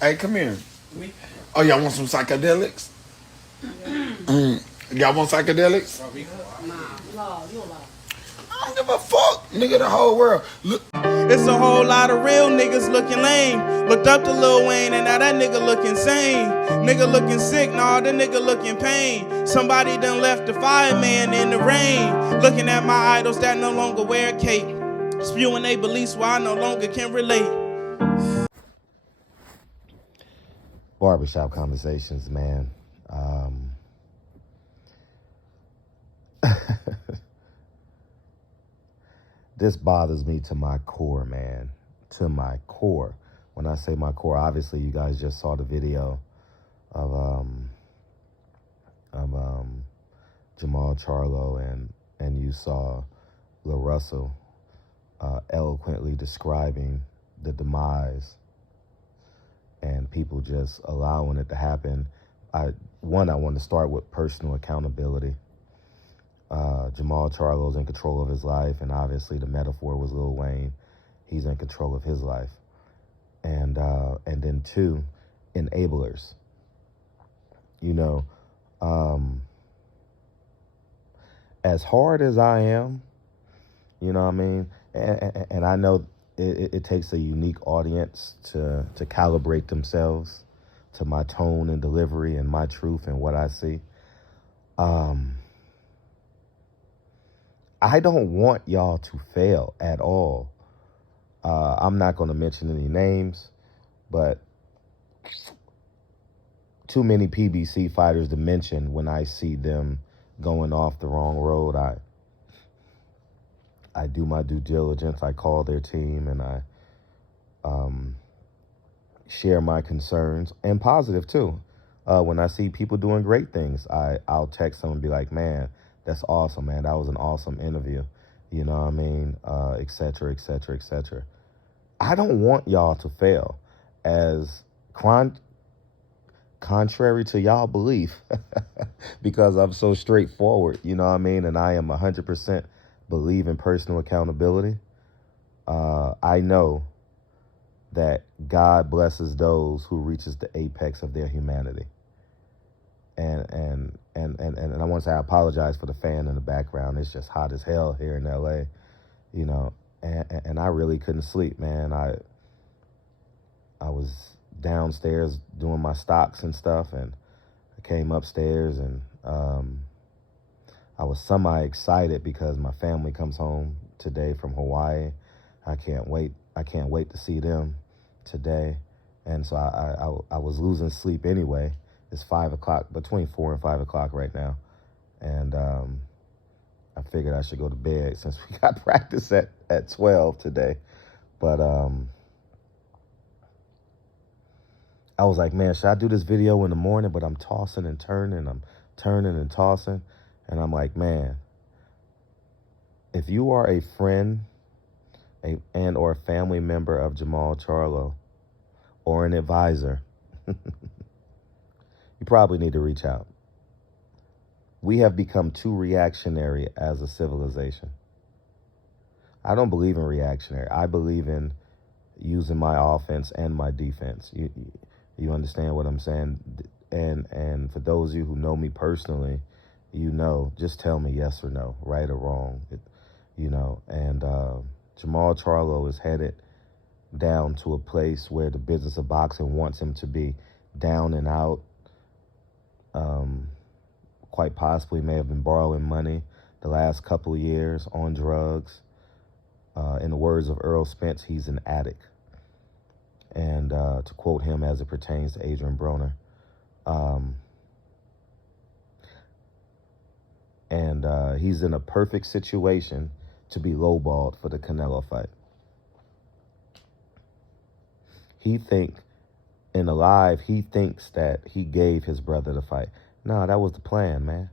Hey, come here. Oh, y'all want some psychedelics? Y'all want psychedelics? Nah, you lie. I don't give a fuck, nigga. The whole world. Look. It's a whole lot of real niggas looking lame. Looked up to Lil Wayne and now that nigga look insane. Nigga looking sick, nah, the nigga looking pain. Somebody done left the fireman in the rain. Looking at my idols that no longer wear a cape. Spewing they beliefs where I no longer can relate. Barbershop conversations, man. This bothers me to my core, man. To my core. When I say my core, obviously you guys just saw the video of Jermall, Charlo, and you saw LaRussell eloquently describing the demise and people just allowing it to happen. I want to start with personal accountability. Jermall Charlo's in control of his life, and obviously the metaphor was Lil Wayne. He's in control of his life. And then two, enablers. You know, as hard as I am, you know what I mean? And I know it takes a unique audience to calibrate themselves to my tone and delivery and my truth and what I see. I don't want y'all to fail at all. I'm not going to mention any names, but too many PBC fighters to mention when I see them going off the wrong road. I do my due diligence. I call their team and I share my concerns, and positive too. When I see people doing great things, I'll text them and be like, man, that's awesome, man. That was an awesome interview. You know what I mean? Et cetera, et cetera, et cetera. I don't want y'all to fail. As contrary to y'all belief, because I'm so straightforward, you know what I mean? And I am 100% believe in personal accountability. I know that God blesses those who reaches the apex of their humanity. And I want to say I apologize for the fan in the background. It's just hot as hell here in LA, you know, and I really couldn't sleep, man. I was downstairs doing my stocks and stuff, and I came upstairs, and I was semi-excited because my family comes home today from Hawaii. I can't wait to see them today. And so I was losing sleep anyway. It's 5 o'clock, between 4 and 5 o'clock right now. And I figured I should go to bed since we got practice at 12 today. But I was like, man, should I do this video in the morning? But I'm tossing and turning. I'm turning and tossing. And I'm like, man, if you are a friend and or a family member of Jermall Charlo or an advisor, you probably need to reach out. We have become too reactionary as a civilization. I don't believe in reactionary. I believe in using my offense and my defense. You understand what I'm saying? And for those of you who know me personally, you know, just tell me yes or no, right or wrong, you know. And Jermall Charlo is headed down to a place where the business of boxing wants him to be, down and out. Quite possibly may have been borrowing money the last couple of years, on drugs. In the words of Earl Spence, he's an addict. And to quote him as it pertains to Adrian Broner. And he's in a perfect situation to be lowballed for the Canelo fight. He thinks that he gave his brother the fight. No, that was the plan, man.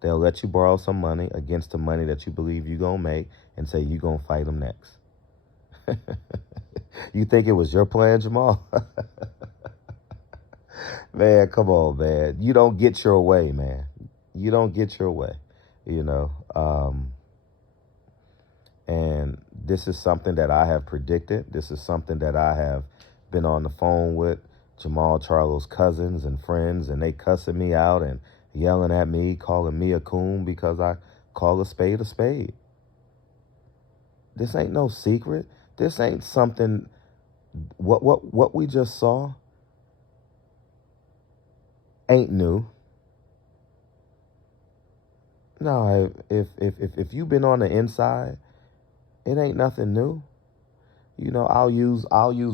They'll let you borrow some money against the money that you believe you're going to make and say you're going to fight him next. You think it was your plan, Jermall? Man, come on, man. You don't get your way, man. You don't get your way, you know. And this is something that I have predicted. This is something that I have been on the phone with Jermall, Charlo's cousins and friends, and they cussing me out and yelling at me, calling me a coon because I call a spade a spade. This ain't no secret. This ain't something. What we just saw ain't new. No, if you've been on the inside, it ain't nothing new. You know, I'll use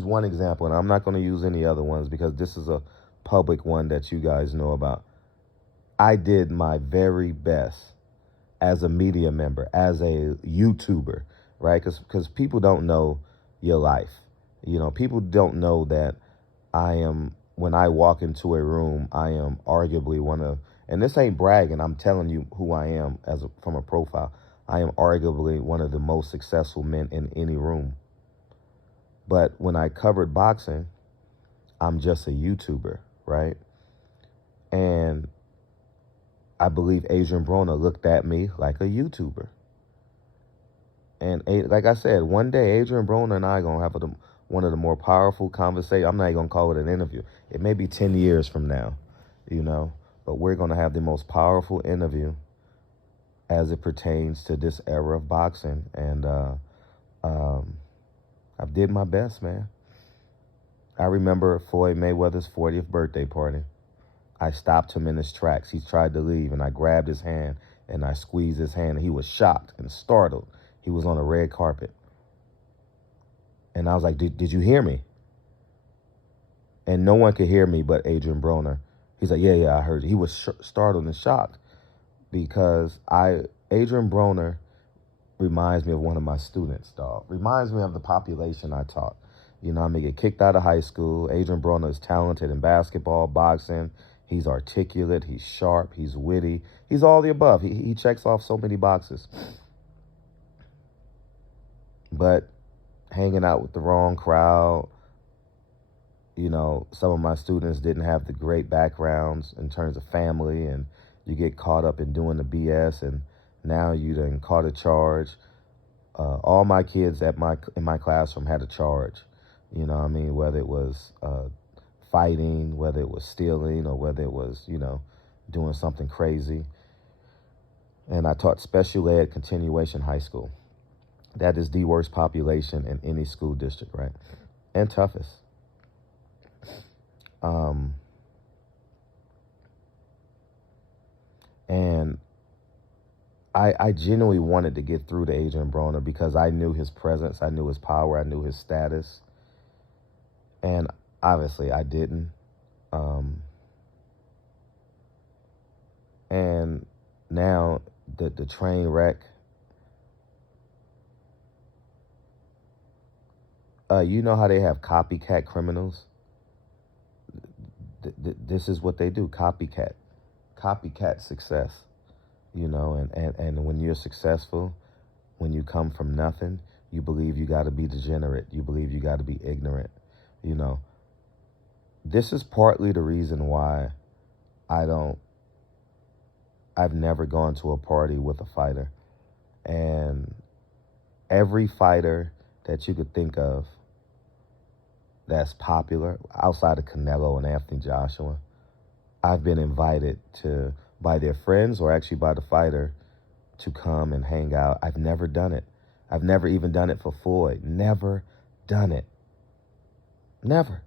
one example, and I'm not going to use any other ones because this is a public one that you guys know about. I did my very best as a media member, as a YouTuber, right? Because people don't know your life. You know, people don't know that when I walk into a room, I am arguably one of, and this ain't bragging, I'm telling you who I am from a profile. I am arguably one of the most successful men in any room. But when I covered boxing, I'm just a YouTuber, right? And I believe Adrian Broner looked at me like a YouTuber. And like I said, one day Adrian Broner and I are going to have one of the more powerful conversations. I'm not even going to call it an interview. It may be 10 years from now, you know, but we're going to have the most powerful interview as it pertains to this era of boxing. And I did my best, man. I remember Floyd Mayweather's 40th birthday party. I stopped him in his tracks. He tried to leave, and I grabbed his hand, and I squeezed his hand, and he was shocked and startled. He was on a red carpet. And I was like, did you hear me? And no one could hear me but Adrian Broner. He's like, yeah, I heard you. He was startled and shocked because Adrian Broner reminds me of one of my students, dog. Reminds me of the population I taught. You know, I'm going to get kicked out of high school. Adrian Broner is talented in basketball, boxing. He's articulate. He's sharp. He's witty. He's all the above. He checks off so many boxes. But hanging out with the wrong crowd, you know, some of my students didn't have the great backgrounds in terms of family, and you get caught up in doing the BS, and now you done caught a charge. All my kids in my classroom had a charge. You know what I mean? Whether it was fighting, whether it was stealing, or whether it was, you know, doing something crazy. And I taught special ed continuation high school. That is the worst population in any school district, right? And toughest. And I genuinely wanted to get through to Adrian Broner because I knew his presence, I knew his power, I knew his status. And obviously I didn't. And now the train wreck, you know how they have copycat criminals? This is what they do, copycat success, you know, and when you're successful, when you come from nothing, you believe you got to be degenerate, you believe you got to be ignorant, you know. This is partly the reason why I've never gone to a party with a fighter. And every fighter that you could think of that's popular, outside of Canelo and Anthony Joshua, I've been invited by their friends or actually by the fighter to come and hang out. I've never done it. I've never even done it for Floyd. Never done it. Never.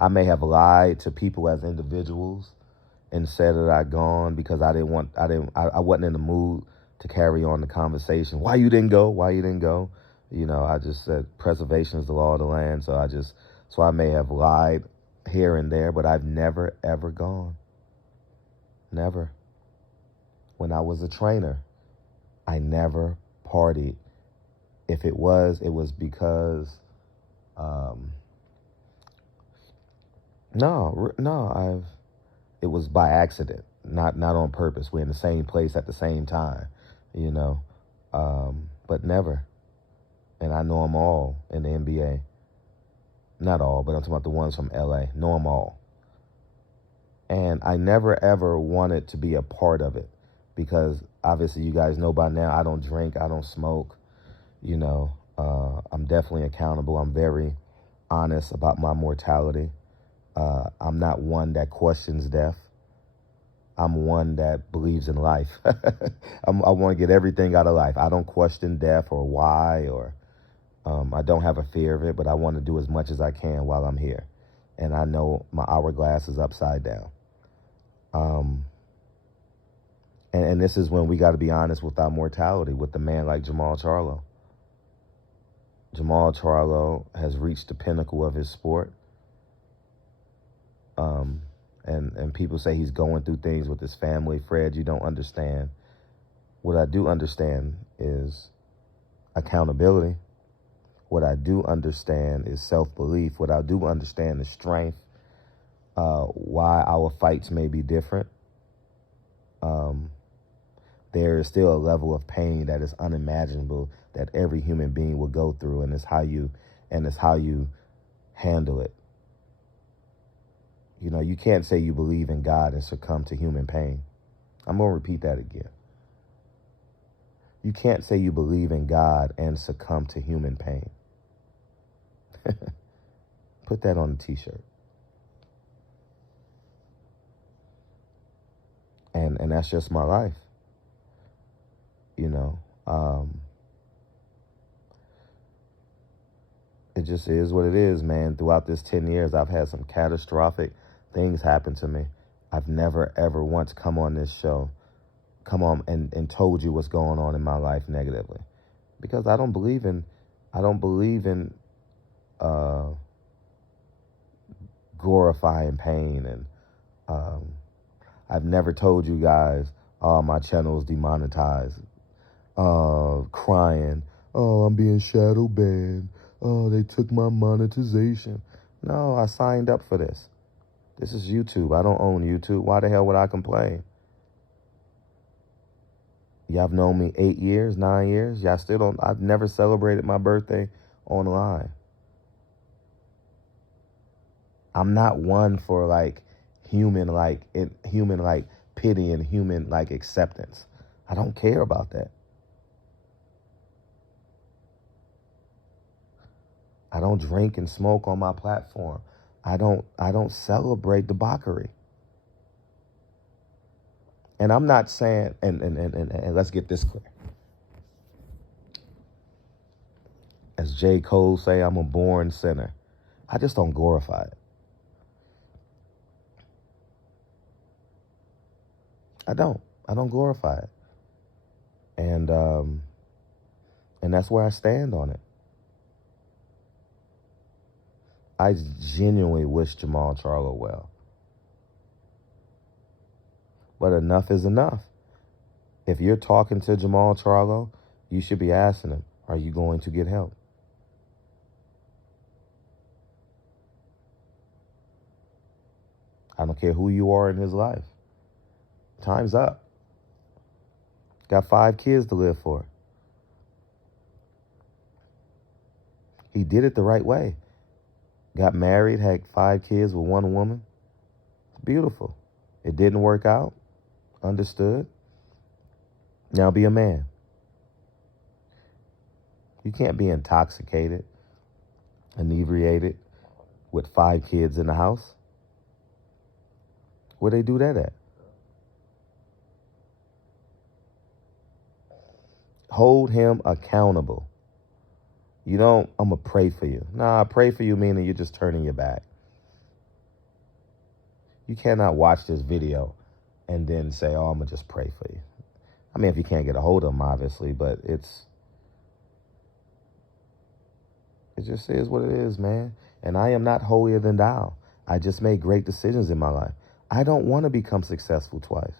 I may have lied to people as individuals and said that I'd gone because I wasn't in the mood to carry on the conversation. Why you didn't go? You know, I just said preservation is the law of the land. So I may have lied here and there, but I've never, ever gone. Never. When I was a trainer, I never partied. If it was because, it was by accident, not on purpose. We're in the same place at the same time, you know, but never. And I know them all in the NBA. Not all, but I'm talking about the ones from LA. Know them all. And I never, ever wanted to be a part of it because obviously you guys know by now I don't drink, I don't smoke, you know. I'm definitely accountable. I'm very honest about my mortality. I'm not one that questions death. I'm one that believes in life. I want to get everything out of life. I don't question death or why, or I don't have a fear of it, but I want to do as much as I can while I'm here. And I know my hourglass is upside down. And this is when we got to be honest with our mortality, with a man like Jermall Charlo. Jermall Charlo has reached the pinnacle of his sport. And people say he's going through things with his family. Fred, you don't understand. What I do understand is accountability. What I do understand is self-belief. What I do understand is strength. Why our fights may be different. There is still a level of pain that is unimaginable that every human being will go through, and it's how you handle it. You know, you can't say you believe in God and succumb to human pain. I'm going to repeat that again. You can't say you believe in God and succumb to human pain. Put that on a t-shirt. And that's just my life. You know, it just is what it is, man. Throughout this 10 years, I've had some catastrophic things happen to me. I've never, ever once come on this show, and told you what's going on in my life negatively. Because I don't believe in glorifying pain. And I've never told you guys, oh, my channel is demonetized. Crying, oh, I'm being shadow banned. Oh, they took my monetization. No, I signed up for this. This is YouTube. I don't own YouTube. Why the hell would I complain? Y'all have known me 8 years, 9 years. Y'all still don't. I've never celebrated my birthday online. I'm not one for human pity and human acceptance. I don't care about that. I don't drink and smoke on my platform. I don't celebrate debauchery. And I'm not saying, and let's get this clear. As J. Cole say, I'm a born sinner. I just don't glorify it. I don't glorify it. And that's where I stand on it. I genuinely wish Jermall Charlo well. But enough is enough. If you're talking to Jermall Charlo, you should be asking him, are you going to get help? I don't care who you are in his life. Time's up. Got 5 kids to live for. He did it the right way. Got married, had 5 kids with 1 woman. It's beautiful. It didn't work out. Understood. Now be a man. You can't be intoxicated, inebriated, with 5 kids in the house. Where they do that at? Hold him accountable. You don't, I'm going to pray for you. Nah, pray for you meaning you're just turning your back. You cannot watch this video and then say, oh, I'm going to just pray for you. I mean, if you can't get a hold of him, obviously, but it just is what it is, man. And I am not holier than thou. I just made great decisions in my life. I don't want to become successful twice.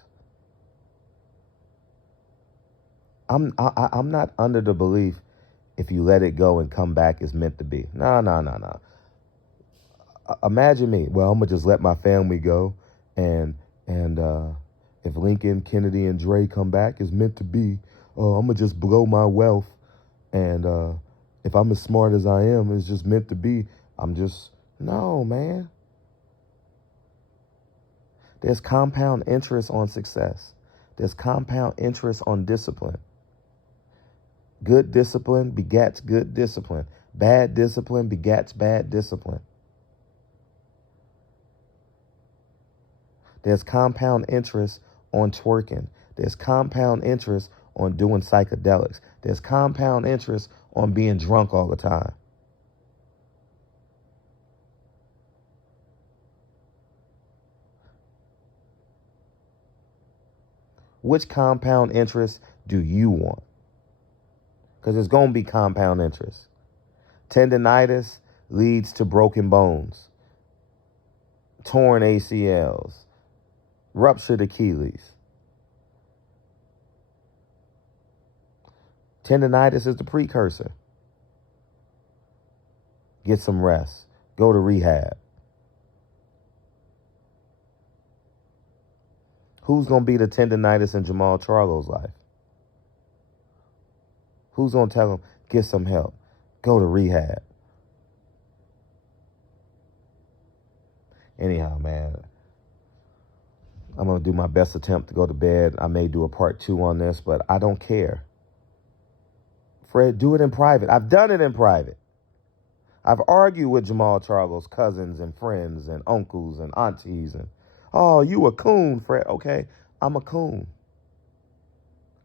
I'm not under the belief if you let it go and come back, it's meant to be. No. Imagine me. Well, I'm going to just let my family go. And if Lincoln, Kennedy, and Dre come back, it's meant to be. I'm going to just blow my wealth. And if I'm as smart as I am, it's just meant to be. No, man. There's compound interest on success. There's compound interest on discipline. Good discipline begets good discipline. Bad discipline begets bad discipline. There's compound interest on twerking. There's compound interest on doing psychedelics. There's compound interest on being drunk all the time. Which compound interest do you want? Because it's going to be compound interest. Tendinitis leads to broken bones, torn ACLs, ruptured Achilles. Tendinitis is the precursor. Get some rest. Go to rehab. Who's going to be the tendinitis in Jermall Charlo's life? Who's going to tell him, get some help? Go to rehab. Anyhow, man, I'm going to do my best attempt to go to bed. I may do a part 2 on this, but I don't care. Fred, do it in private. I've done it in private. I've argued with Jermall Charlo's cousins and friends and uncles and aunties and, oh, you a coon, Fred. Okay, I'm a coon.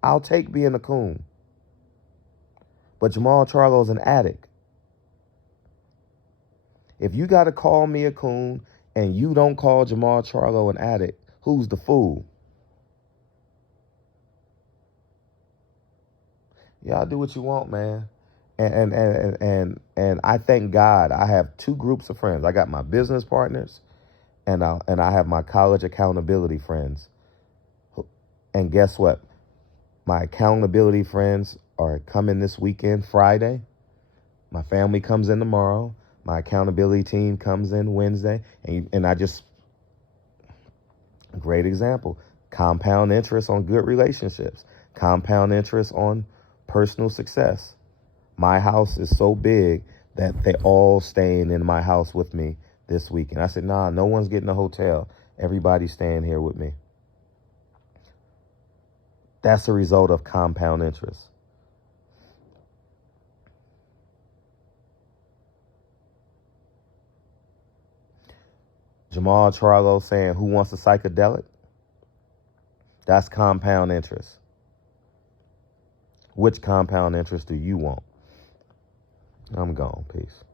I'll take being a coon. But Jermall Charlo's an addict. If you got to call me a coon and you don't call Jermall Charlo an addict, who's the fool? Y'all do what you want, man. And I thank God I have 2 groups of friends. I got my business partners and I have my college accountability friends. And guess what? My accountability friends are coming this weekend, Friday. My family comes in tomorrow. My accountability team comes in Wednesday. And I just, great example, compound interest on good relationships, compound interest on personal success. My house is so big that they all staying in my house with me this weekend. I said, nah, no one's getting a hotel. Everybody's staying here with me. That's a result of compound interest. Jermall Charlo saying, who wants a psychedelic? That's compound interest. Which compound interest do you want? I'm gone. Peace.